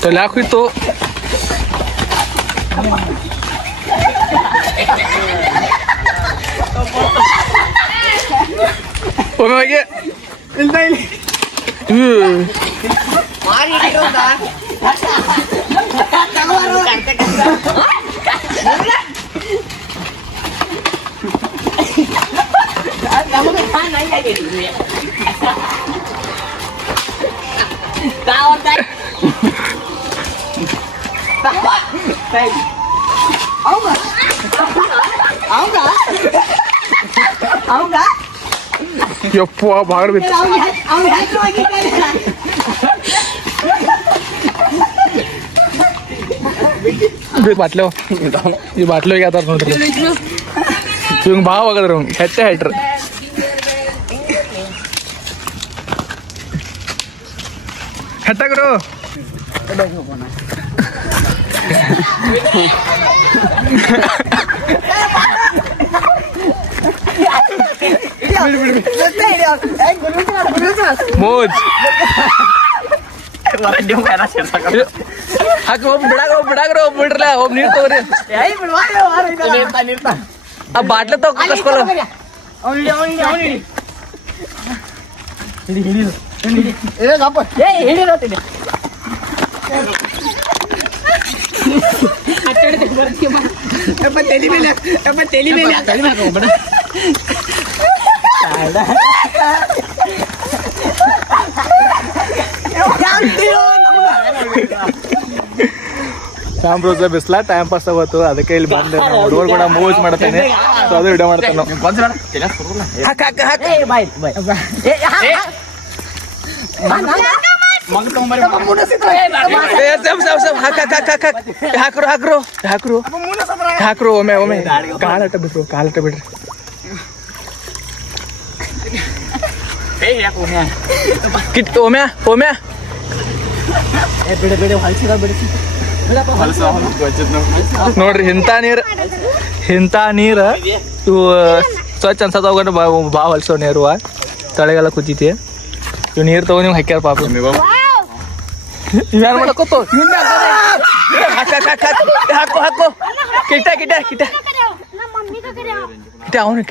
तो लाख हुई तो ओमेगे इल्दा इल्ली मारी इटोंदा तगवारो ನಮಗೆ ಫಾನ್ नहीं ಆಗಿದೆ ತಾವಂತ ಯಪ್ಪ ಬಾಳ ಬಿತ್ತು बाटलो ಈ ಬಾಟ್ಲು ಹೇಗೆ ಆತಾರ ನೋಡ್ರಿ ಇವಂಗ ಭಾವ ಆಗದ್ರ ಅವ್ನು ಹೆಟ್ಟೆ ಹೆಟ್ರ ಹೆಟ್ಟಗರು ಮೋಜ್ ಹಾಕಿ ಬಿಡಾಗ್ರ ಬಿಡ್ರಲ್ಲ ಒಬ್ಬ ನೀರ್ ತಗೋರಿ ಆ ಬಾಟ್ಲ ತಗೋ ಕಸ್ಕೊಳ ಶಾಮ್ ರೋಸ್ ಬಿಸ್ಲ ಟೈಮ್ ಪಾಸ್ ಆಗೋತು ಅದಕ್ಕೆ ಇಲ್ಲಿ ಬಂದೆ ಹುಡುಗರು ಕೂಡ ಮೂವೀಸ್ ಮಾಡ್ತೇನೆ ಸೊ ಅದು ವಿಡಿಯೋ ಮಾಡ್ತೇನೆ ಹಾಕ್ರು ಒಮ್ಮೆ ಕಾಲಟ ಬಿಡ್ರಿ ಕಿಟ್ ಒಮ್ಯಾ ನೋಡ್ರಿ ಇಂಥ ನೀರು ಇವು ಸ್ವಚ್ಛ ಅನ್ಸತ್ ಹೋಗೋಣ ಬಾ ಹೊಲ್ಸೋ ನೀರು ತಳೆಗೆಲ್ಲ ಕುದೀತಿ ಇವ್ ನೀರು ತಗೋ ನೀವು ಹಾಕ್ಯಾರ ಪಾಪ ಇವ್ಯಾರು ಮಾಡಕೋತು ಹಾಕು ಕಿಟ ಅವನು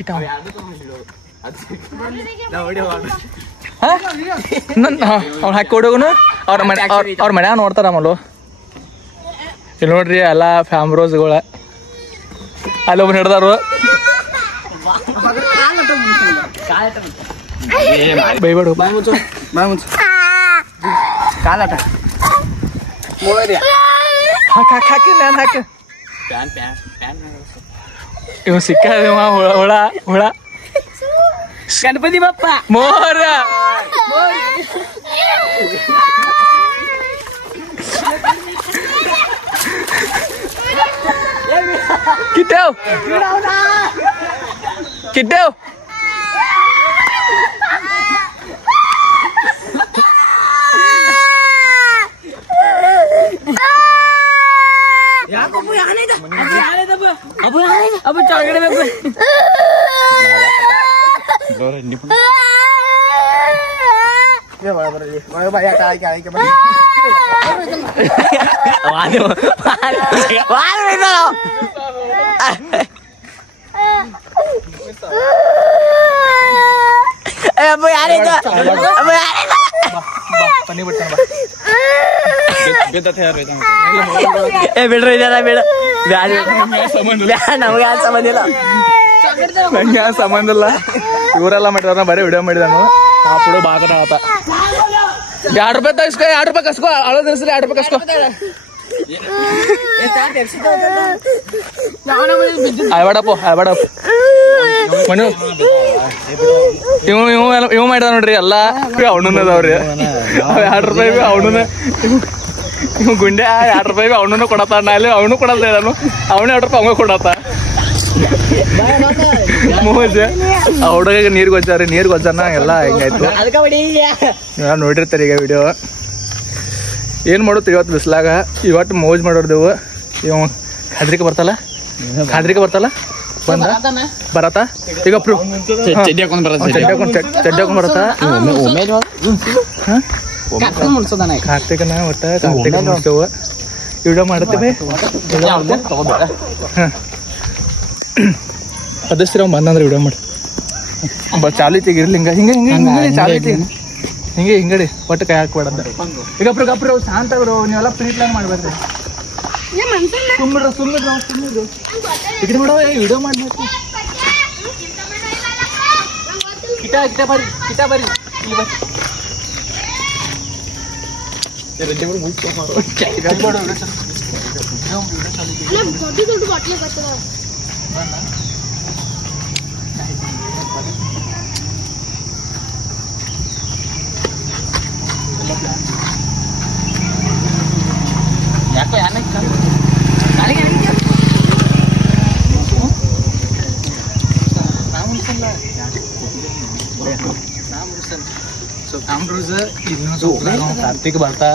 ಅವ್ನು ಹಾಕಿ ಕೊಡೋನು ಅವ್ರ ಮನ್ಯಾಗ ನೋಡ್ತಾರ ಆಮೇಲೆ ಇಲ್ಲಿ ನೋಡ್ರಿ ಎಲ್ಲ ಫ್ಯಾಮ್ರೋಸ್ಗಳ ಅಲ್ಲೊಬ್ಬ ಹಿಡ್ದಾರು ಬೈಬೇಡ ಕಾಲಾಟ ಹಾಕಿ ನಾನು ಹಾಕಿ ಇವ್ ಸಿಕ್ಕ ಹುಳ ಗಣಪತಿ ಬಪ್ಪ ಮೋರ Kiteu Abu cakap apa? Ya banyak kali ke mana? Waduh itu loh. Abu hari itu. Pani bertambah. Beda teh harus. Beda jana beda. ನಮಗೆ ಸಂಬಂಧ ಇಲ್ಲ ನಂಗೆ ಸಂಬಂಧ ಇಲ್ಲ ಇವರೆಲ್ಲ ಮಾಡಿದಾರ ಬರೀ ವಿಡಿಯೋ ಮಾಡಿದಾನು ಕಾಪುಡು ಬಾಕಟ ಆತ ₹2 ಕಸ್ಕೋ ಅಳೋ ದಿವಸ ₹2 ಕಸ್ಕೋ ಅಯ್ಬೇಡಪ್ಪ ಮನು ಇವ್ ಮಾಡಿದ ನೋಡ್ರಿ ಎಲ್ಲ ಅವನನ್ನ ಅದಾವ್ರಿ ₹2 ಅವನನ್ನ ಇವ್ ಗುಂಡೆ ₹2 ಅವನನ್ನು ಕೊಡತ್ತ ಅಲ್ಲಿ ಅವನು ಕೊಡಲ್ಲ ಅವನೇ ₹2 ಅವಂಗ ಕೊಡತ್ತ ಮೋಜ ಆ ಹುಡುಗ ನೀರ್ ಗೊತ್ತಾರ ನೀರ್ ಗೊತ್ತಾನ ಎಲ್ಲ ಹೆಂಗಾಯ್ತು ನೋಡಿರ್ತಾರೆ ಈಗ ವಿಡಿಯೋ. ಏನ್ ಮಾಡೋದು ಇವತ್ತು ಬಿಸ್ಲಾಗ ಇವತ್ತು ಮೋಜ್ ಮಾಡೋರ್ದೇವು. ಇವ ಖಾದ್ರಿಕೆ ಬರ್ತಲ್ಲ ಬರತ್ತ ಈಗ ಚಡ್ಡಿ ಹಾಕೊಂಡ್ ಬರತ್ತ ಕಾರ್ತಿಕನ ಒಟ್ಟ ಕಾರ್ತಿಕ ಮಾಡ್ತೇವ ವಿಡಿಯೋ ಮಾಡ್ತೇವೆ. ಅದಸ್ತಿರ ಬಂದಂದ್ರೆ ವಿಡಿಯೋ ಮಾಡಿ ಚಾಲು ಐತಿ ಇರ್ಲಿ ಹಿಂಗ ಹಿಂಗ ಹಿಂಗ ಚಾಲು ಐತಿ ಹಿಂಗೆ ಹಿಂಗಡಿ ಒಟ್ಟು ಕೈ ಹಾಕ್ಬೇಡಂತ. ಈಗ ಗಪ್ರು ಶಾಂತ ನೀವೆಲ್ಲ ಪ್ರೀಟ್ಲಾಗ ಮಾಡ್ಬೇಡ್ರಿ. ಸುಮ್ಮಿಡ್ರು ಈಗ ನೋಡವ ವಿಡಿಯೋ ಮಾಡ್ಬೇಕು. ಕಿಟ ಬರ್ರಿ ಯಾಕೋ ಕಾರ್ತಿಕ್ ಬರ್ತಾ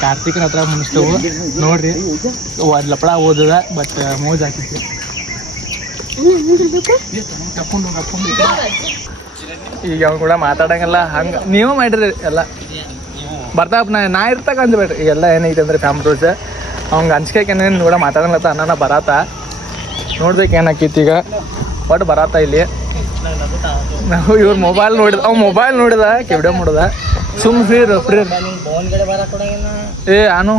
ಕಾರ್ತಿಕನ ಹತ್ರ ಮುಗಿಸ್ತೇವು ನೋಡ್ರಿ. ಲಪಡ ಓದದ ಬಟ್ ಮೋಜ್ ಹಾಕಿತ್ತು. ಈಗ ಅವ್ನು ಕೂಡ ಮಾತಾಡಂಗಲ್ಲ ಹಂಗ ನೀವು ಮಾಡಿರಿ ಎಲ್ಲ ಬರ್ತಾ ನಾ ಇರ್ತಾಕ ಅಂದ್ಬೇಡ್ರಿ. ಎಲ್ಲ ಏನೈತೆ ಅಂದ್ರೆ ಫ್ಯಾಮಿಲಿ ರೂಲ್ಸ್ ಅವ್ಗೆ ಅಂಜಿಕೆ ಏನೇನು ಕೂಡ ಮಾತಾಡಂಗತ್ತ ಅನ್ನ ಬರಾತ ನೋಡ್ಬೇಕು ಏನಾಕೈತಿ. ಈಗ ಒಟ್ಟು ಬರಾತ ಇಲ್ಲಿ ನಾವು ಇವ್ರ ಮೊಬೈಲ್ ನೋಡಿದ ವಿಡಿಯೋ ಮಾಡೋದ ಸುಮ್ ಫ್ರೀ ಏ ಆನು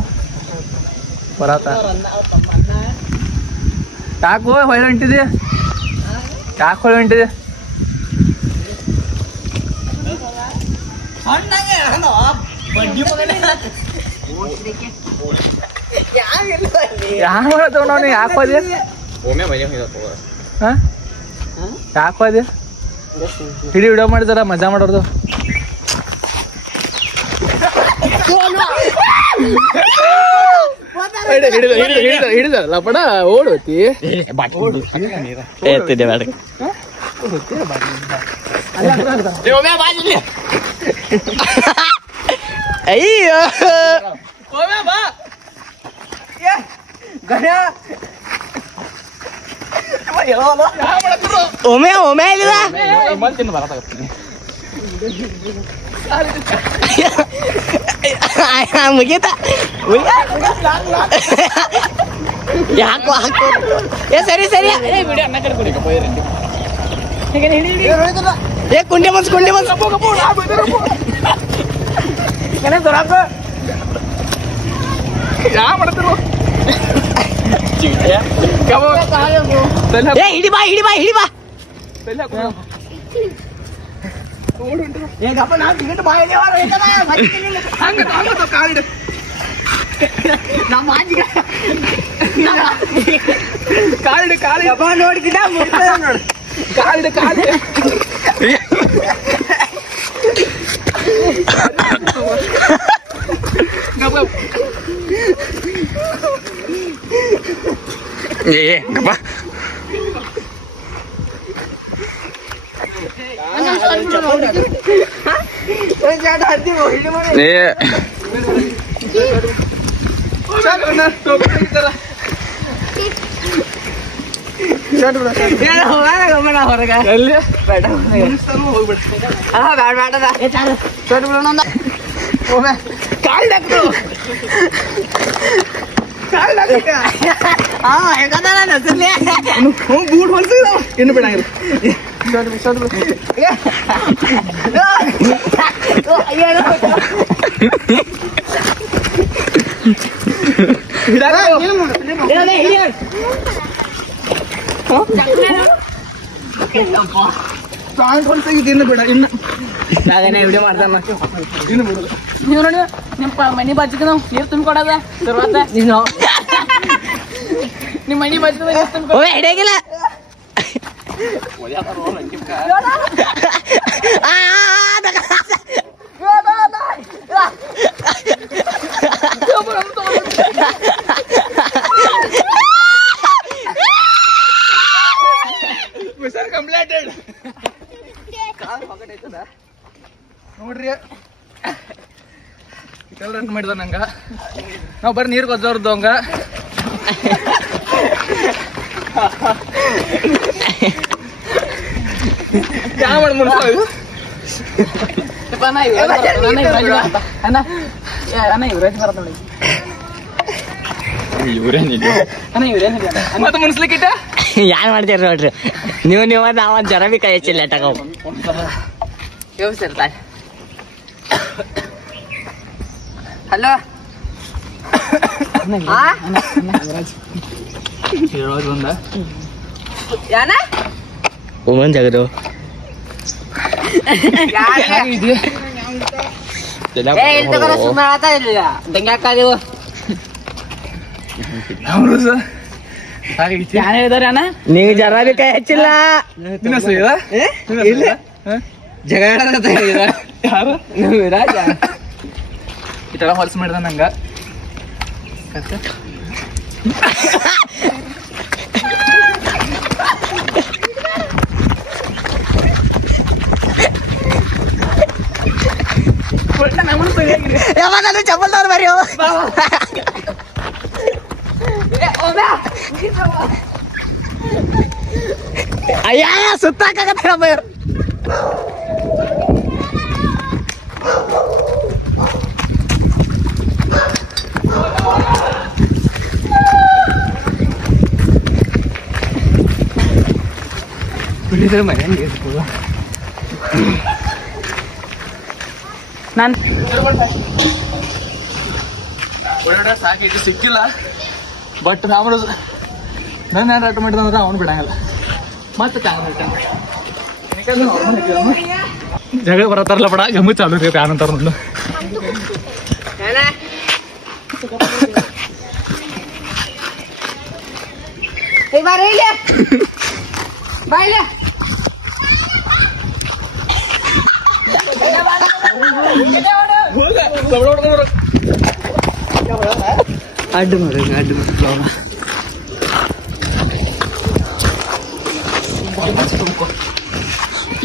ಬರಾತ. ಯಾಕೆ ಹೊಳೆ ಹೊಂಟಿದೆ ಯಾಕೆ ಮಾಡತ್ತವ ನಾವು ಯಾಕೆ ಹೋದೆ ಯಾಕೆ ಹೋದೆ ಹಿಡಿ ವಿಡಿಯೋ ಮಾಡಿದಾರ ಮಜಾ ಮಾಡೋದು. ಹಿಡಿದಲ್ಲ ಪಡ ಓಡೋತಿ ಅಯ್ಯೋ ಮುಗೀತ ಯಾಕೋ ಹಾಕೋ ಸರಿ ಏ ಕುಂಡೆ ಮನ್ಸ್ ಯಾ ಮಾಡ್ತಿರು ಹಿಡಿ ಬಾ ನೋಡಿದ ಹೊರಗ ಬೂಟ್ ಹೊಲ್ಸ ಇನ್ನು ಬಿಡ ಇನ್ನು ಬೇಡ ಇನ್ನು ವಿಡಿಯೋ ಮಾಡ್ತಾನ ನೀವು ನೋಡಿ ನಿಮ್ಮ ಮನಿ ಬಾಜಿಗೆ ನಾವು ನೀರು ತುಂಬಿಕೊಡೋದ ತರುవాత ನಿಮ್ಮ ಮನಿ ಬಾಜಿಗೆ ಹಿಡಿಯಾಗಿಲ್ಲ ಮಿಷನ್ ಕಂಪ್ಲೀಟೆಡ್ ನೋಡ್ರಿ ಇಟೆಲ್ಲ ರನ್ ಮಾಡಿದ ನಂಗ ನಾವ್ ಬರೀ ನೀರ್ ಗೊಜ್ಜವ್ರದ್ದು ಹಂಗ ಯಾವ ಮಾಡಿ ಮುನ್ಸು ಮತ್ತೆ ಮುನ್ಸ್ಲಿಕ್ಕಿಟ್ಟ ಯಾರು ಮಾಡ್ತೀರಿ ನೋಡ್ರಿ ನೀವು ನಾವ್ ಜರ ಬಿ ಕೈ ಹೆಚ್ಚಿಲ್ಲ ಲೇಟಾಗ ಹಲೋ ಹೇಳೋದು ಒಂದ ಯಾನ ಉಮನ್ ಜಗದು ದಂಗ್ಯಾಕಾದೆವು ನೀವು ಜರ ಬಿ ಕೈ ಹೆಚ್ಚಿಲ್ಲ ಜಗಳ ರಾಜ ಇಟೆಲ್ಲ ಹೊಲ್ಸ್ ಮಾಡಿದ ನಂಗ ಚಪ್ಪಲ್ದವ್ರು ಬರೀ ಅಯ್ಯ ಸುತ್ತಾಕತ್ತ ಬೈರ್ ಬಿಡಿದ್ರೆ ಮನೆ ನಾನು ಓಡಾಡ ಸಾಕೈತಿ ಸಿಕ್ಕಿಲ್ಲ ಬಟ್ ರಾಮರು ನನ್ನ ಯಾರು ಆಟ ಮಾಡಿದ ಅಂದ್ರೆ ಅವನು ಬಿಡಂಗಲ್ಲ ಮತ್ತೆ ಜಗಳ ಬರತ್ತಾರಲ್ಲ ಬಡ ಗಮ್ಮತ್ ಚಾಲು ಇರ್ತೈತೆ ಆನಂತರ ನೋಡು ಅಡ್ಡು ಮಾಡಿ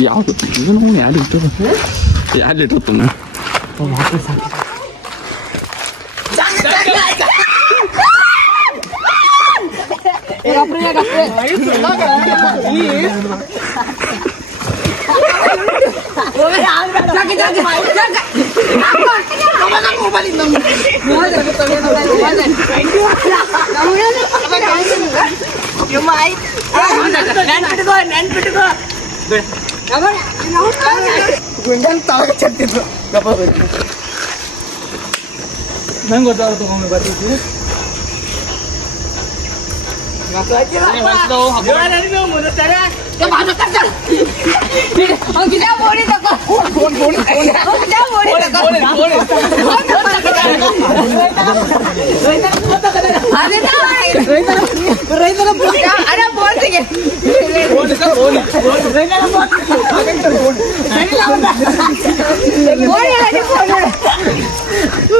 ಯಾವುದು ಏನು ಯಾರು ಇರ್ತದ ಯಾರು ಇರ್ತದ ನಂಗೆ ಗೊತ್ತಾದ್ರು ತಗೊಂಡು ಬರ್ತಿದ್ವಿ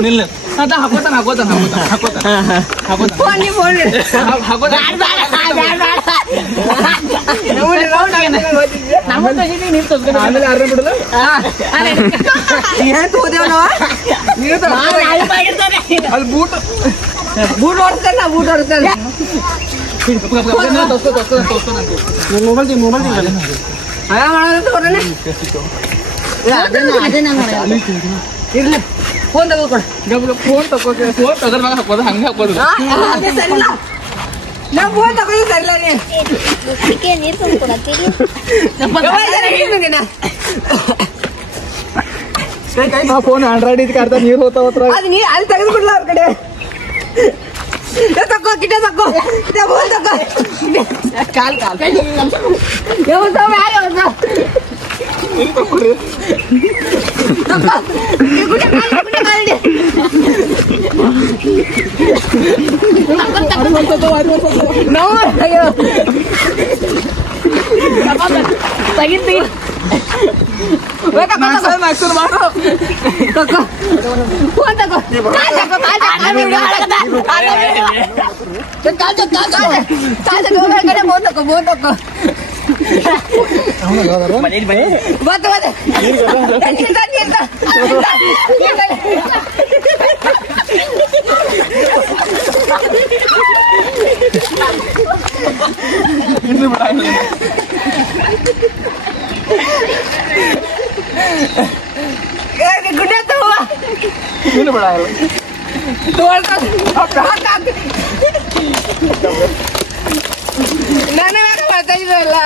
ನಿಲ್ಲ ಅಂತ ಹಾಕೋತಾನ ಆಮೇಲೆ ಅರ್ಧ ಬಿಡಲ್ಲ ಅಲ್ಲಿ ಬೂಟ್ ಹೊಡ್ತಾನೆ ಬೂಟ್ ಹೊಡ್ತಾನೆ ಮೊಬೈಲ್ ಇರ್ಲಿ ಫೋನ್ ತಗೋಕೊಡ ಫೋನ್ ತಗೋದಾಗ ಹಾಕೋದು ಹಂಗೆ ಹಾಕೋದು ನಾವು ಫೋನ್ ತಗೊಂಡು ಸರಿಲ್ಲ ನೀರು ತಂದು ಕೊಡತ್ತೀರಿ ಫೋನ್ ಆಂಡ್ರಾಯ್ಡ್ ಇದಕ್ಕೆ ಅರ್ಧ ನೀರು ಹೋಗ್ತಾವ ಅದು ನೀ ಅಲ್ಲಿ ತೆಗೆದುಬಿಡ್ಲ ಅವ್ರ ಕಡೆ ತಕ್ಕೋ ಕಿಟ ತಕ್ಕೋ ಫೋನ್ ತಕ್ಕೋ ಕಾಲ್ ತೆಗಿತಿ ಫೋನ್ ತಗೋ ಫೋನ್ ತಗೋ ಇನ್ನು ಬಿಡ ನಾನೇ ಮಾಡ್ತಾ ಇದ್ದಲ್ಲ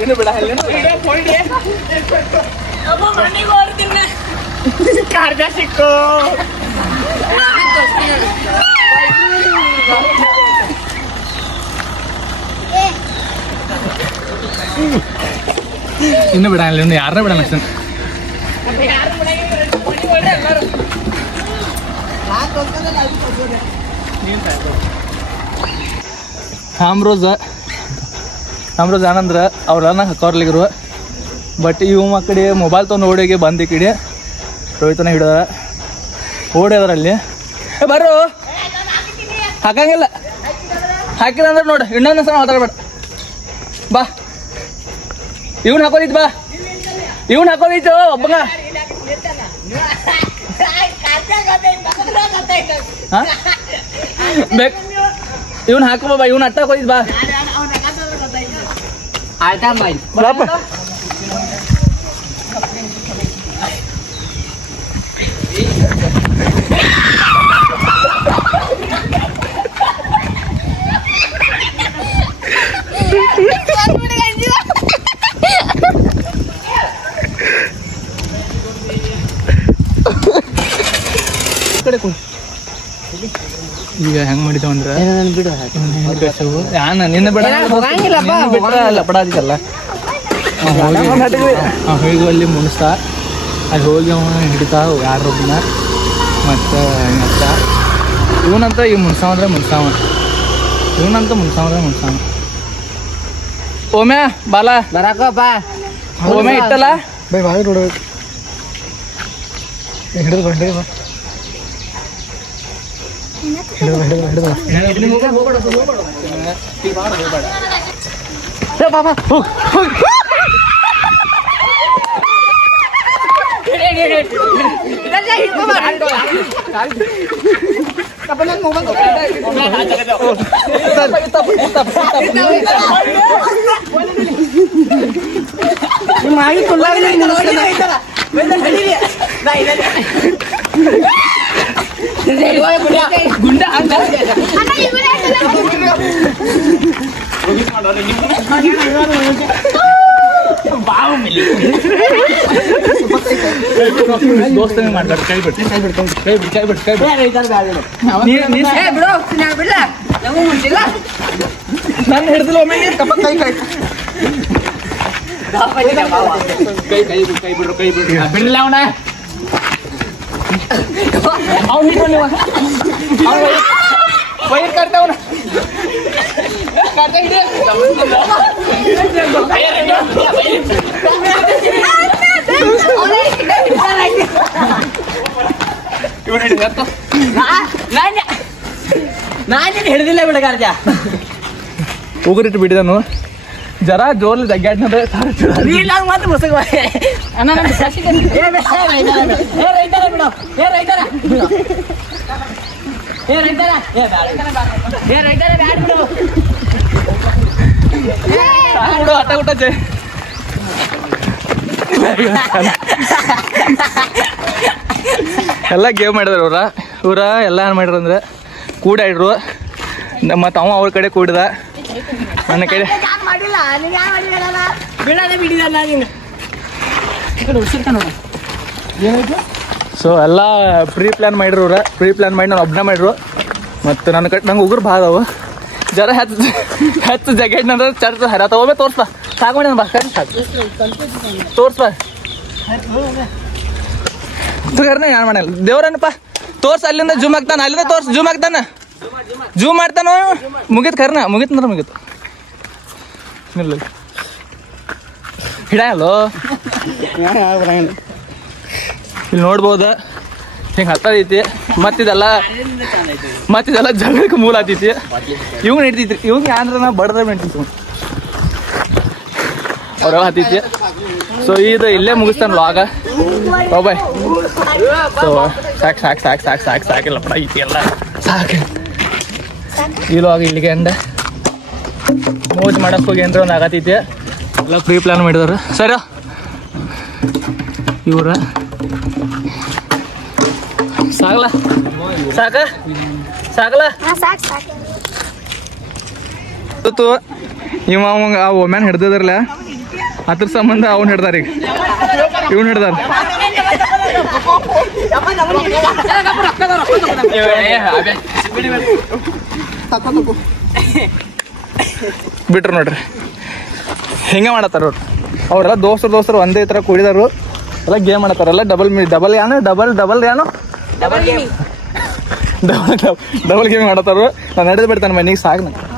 ಇನ್ನು ಬಿಡ ಕಾರ್ಯ ಸಿಕ್ಕು ಇನ್ನು ಬಿಡ ಇನ್ನು ಯಾರನ್ನ ಬಿಡಲ್ಲ ಅಷ್ಟೇ ಆಮ್ರೋಜ ಏನಂದ್ರೆ ಅವ್ರನ್ನ ಹಾಕೋರ್ಲಿಗರು ಬಟ್ ಇವು ಮಕ್ಕಳಿಗೆ ಮೊಬೈಲ್ ತೊಗೊಂಡು ಓಡಿಗೆ ಬಂದು ಈ ಕಡೆ ರೋಹಿತನ ಹಿಡಿದಾರ ಓಡ್ಯದ್ರಲ್ಲಿ ಬರ್ರು ಹಾಕಂಗಿಲ್ಲ ಹಾಕಿಲ್ಲ ಅಂದ್ರೆ ನೋಡಿ ಇನ್ನೊಂದು ಸಲ ಮಾತಾಡ್ಬೇಡ ಬಾ ಇವ್ನು ಹಾಕೋದಿತ್ತು ಬಾ ಇವ್ನು ಹಾಕೋದಿತ್ತು ಒಬ್ಬಂಗ ಬೇಕು ಇವ್ನು ಹಾಕೋ ಬಾ ಇವ್ನು ಅಟ್ಟ ಹಾಕೋದಿತ್ತು ಬಾ ಬಾಪ ಈಗ ಹೆಂಗ್ ಮಾಡಿದವ ಅಂದ್ರ ನಿನ್ನ ಬಿಡ ಲಪಡಾದಿತ್ತಲ್ಲ ಹೋಗಿ ಅಲ್ಲಿ ಮುಣಿಸ್ತಾ ಅಲ್ಲಿ ಹೋಗಿ ಅವ ಹಿಡಿತಾ ಯಾರೊಬ್ಬನ ಮತ್ತು ಹಂಗತ್ತ ಇವನಂತ ಈಗ ಮುನ್ಸಾವ ಅಂದ್ರೆ ಮುನ್ಸಾವ ಇವನಂತ ಮುನ್ಸಾವ ಅಂದ್ರೆ ಮುನ್ಸಾವ ಓಮ್ಯಾ ಬಾಲ ಬರಾಕಪ್ಪ ಓಮ್ಯಾ ಇಟ್ಟಲ್ಲ ಬೈ ಬಾಯಿ ನೋಡ್ಬೇಕು ಹಿಡಿದು ಬಾ ಹಿಡಿದು ಬಾ ಗುಂಡ ದೋಸ್ತನೇ ಮಾಡ್ತಾರೆ ಕೈ ಬಿಟ್ಟು ನಾನು ಹಿಡಿದಿಲ್ಲ ಒಮ್ಮೆ ಕೈ ಬಿಡ್ರು ಬಿಡ್ರಲ್ಲ ಅವನ ವೈರ್ ಕಟ್ತಾವನ ನಾನು ಹಿಡಿದಿಲ್ಲ ಬಿಡಗಾರ್ಜ ಉಗುರಿಟ್ಟು ಬಿಟ್ಟಿದನು ಜರ ಜೋರ್ಲಿ ಜಗ್ಗಾಡ್ನಂದ್ರೆ ಮತ್ತೆ ಮುಸುಗ ಬಿಡು ಅಟ್ಟ ಗುಟ್ಟಚ್ಚೆ ಎಲ್ಲ ಗೇಮ್ ಮಾಡಿದ್ರು ಇವ್ರ ಎಲ್ಲ ಏನು ಮಾಡ್ಯಾರ ಅಂದ್ರೆ ಕೂಡಾಡ್ರು ಮತ್ತು ಅವ್ರ ಕಡೆ ಕೂಡಿದ ನನ್ನ ಕಡೆ ಸೊ ಎಲ್ಲ ಪ್ರೀ ಪ್ಲ್ಯಾನ್ ಮಾಡಿರು ಪ್ರೀ ಪ್ಲ್ಯಾನ್ ಮಾಡಿ ನಾನು ಒಬ್ಬನೇ ಮಾಡಿರು ಮತ್ತು ನನ್ನ ಕಡೆ ನಂಗೆ ಉಗುರು ಭಾಳ ಅದಾವು ಜರ ಹೆಚ್ಚು ಜಾಕೆಟ್ ನಂದ್ರೆ ಚರ್ಚ್ ಹರತವೆ ತೋರ್ಸ್ಬಾ ಸಾಕು ಮಾಡಿ ಬಾ ಕರಿ ಸಾಕು ತೋರ್ಸ್ಬಾ ಕರ್ನ ಏನು ಮಾಡಲ್ಲ ದೇವ್ರನಪ್ಪ ತೋರ್ಸ್ ಅಲ್ಲಿಂದ ಜೂಮ್ ಆಗ್ತಾನೆ ಅಲ್ಲಿಂದ ತೋರ್ಸ್ ಜೂಮ್ ಆಗ್ತಾನೆ ಜೂಮ್ ಮಾಡ್ತಾನೋ ಮುಗಿತು ಕರ್ನ ಮುಗಿತಂದ್ರೆ ಮುಗೀತು ಇಲ್ಲ ಹಿಡಲ್ಲೋ ಇಲ್ಲಿ ನೋಡ್ಬೋದ ಹಿಂಗೆ ಹತ್ತದೈತಿ ಮತ್ತಿದೆಲ್ಲ ಜಗಳಕ್ಕೆ ಮೂಲ ಆತೈತಿ ಇವ್ನು ಹಿಡ್ತೈತ್ರಿ ಇವ್ನು ಅಂದ್ರೆ ನಾ ಬಡ್ದ್ರೆ ನಡ್ತಿತ್ತು ಅವ್ರೆಲ್ಲ ಹತ್ತೈತಿ ಸೊ ಇದು ಇಲ್ಲೇ ಮುಗಿಸ್ತಾನೆ ಲಾಗ ಬಾಯ್ ಸೊ ಸಾಕಿಲ್ಲಪ್ಪ ಐತಿ ಎಲ್ಲ ಸಾಕು ಈ ಲಾಗ ಇಲ್ಲಿಗೆ ಅಂದ ಮೋಜ್ ಮಾಡಕ್ ಹೋಗಿ ಏನ್ರ ಒಂದು ಆಗತೈತಿ ಎಲ್ಲ ಪ್ರೀ ಪ್ಲಾನ್ ಮಾಡಿದವ್ರು ಸರ ಇವ್ರ ಸಾಕಲ್ಲ ಸಾಕಲ್ಲ ಇವ ಅವಂಗ ಆ ಒಮ್ಯಾನ್ ಹಿಡ್ದಿದ್ರಲ್ಲ ಅದ್ರ ಸಂಬಂಧ ಅವ್ನು ಹಿಡ್ದಾರ ಈಗ ಇವ್ನು ಹಿಡ್ದಾರ ಬಿಟ್ರು ನೋಡ್ರಿ ಹಿಂಗೆ ಮಾಡತ್ತಾರ ಅವ್ರು ಅವರೆಲ್ಲ ದೋಸ್ತರು ಒಂದೇ ಥರ ಕುಡಿದಾರು ಎಲ್ಲ ಗೇಮ್ ಮಾಡತ್ತಾರಲ್ಲ ಡಬಲ್ ಗೇಮ್ ಮಾಡತ್ತಾರು ನಾನು ನಡೆದು ಬಿಡ್ತಾನೆ ಮನೆಗೆ ಸಾಕು